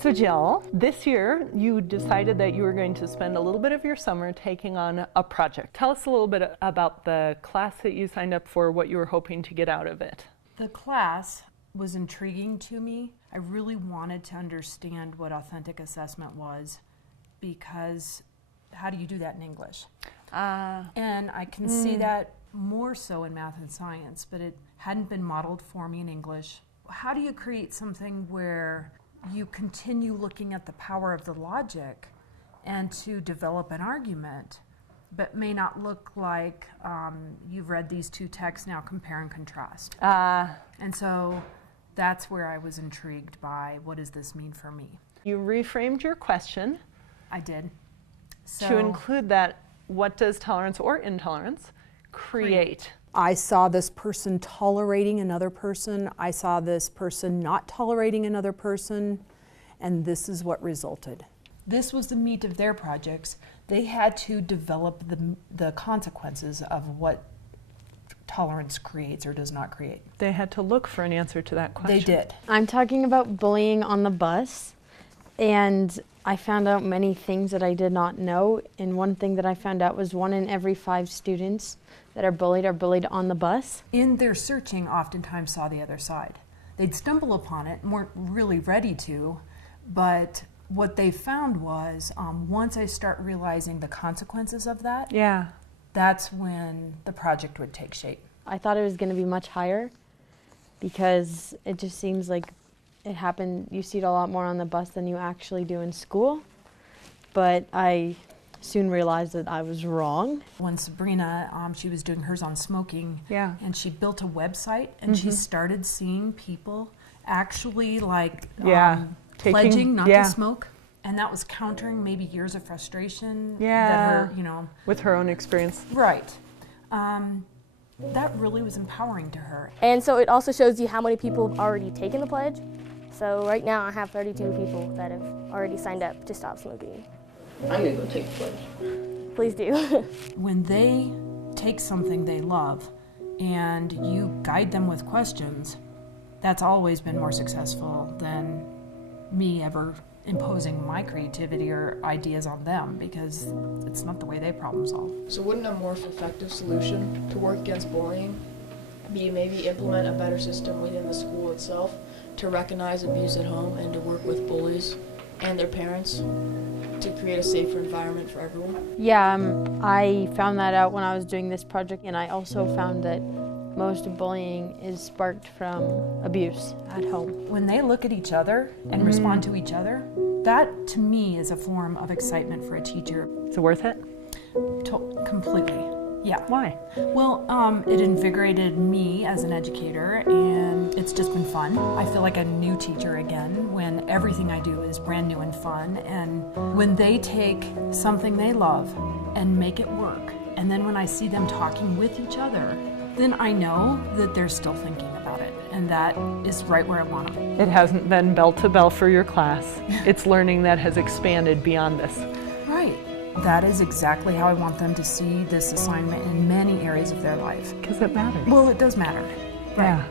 So Jill, this year you decided that you were going to spend a little bit of your summer taking on a project. Tell us a little bit about the class that you signed up for, what you were hoping to get out of it. The class was intriguing to me. I really wanted to understand what authentic assessment was, because how do you do that in English? And I can see that more so in math and science, but it hadn't been modeled for me in English. How do you create something where you continue looking at the power of the logic and to develop an argument, but may not look like you've read these two texts, now compare and contrast. And so that's where I was intrigued by, what does this mean for me? You reframed your question. I did. To include that, what does tolerance or intolerance create? I saw this person tolerating another person. I saw this person not tolerating another person, and this is what resulted. This was the meat of their projects. They had to develop the consequences of what tolerance creates or does not create. They had to look for an answer to that question. They did. I'm talking about bullying on the bus, and I found out many things that I did not know, and one thing that I found out was 1 in every 5 students that are bullied on the bus. In their searching, oftentimes saw the other side. They'd stumble upon it and weren't really ready to, but what they found was once I start realizing the consequences of that, that's when the project would take shape. I thought it was going to be much higher because it just seems like it happened, you see it a lot more on the bus than you actually do in school, but I soon realized that I was wrong. When Sabrina, she was doing hers on smoking, and she built a website, and she started seeing people actually pledging not to smoke, and that was countering maybe years of frustration that her, with her own experience. Right. That really was empowering to her. And so it also shows you how many people have already taken the pledge. So right now I have 32 people that have already signed up to stop smoking. I'm gonna go take the pledge. Please do. When they take something they love and you guide them with questions, that's always been more successful than me ever imposing my creativity or ideas on them, because it's not the way they problem solve. So wouldn't a more effective solution to work against bullying be maybe implement a better system within the school itself to recognize abuse at home and to work with bullies and their parents to create a safer environment for everyone? Yeah, I found that out when I was doing this project, and I also found that most bullying is sparked from abuse at home. When they look at each other and respond to each other, that to me is a form of excitement for a teacher. Is it worth it? Completely, yeah. Why? Well, it invigorated me as an educator, and it's just been fun. I feel like a new teacher again when everything I do is brand new and fun, and when they take something they love and make it work, and then when I see them talking with each other, then I know that they're still thinking about it, and that is right where I want them. It hasn't been bell to bell for your class. It's learning that has expanded beyond this. Right. That is exactly how I want them to see this assignment in many areas of their life. Because it matters. Well, it does matter. Right. Yeah.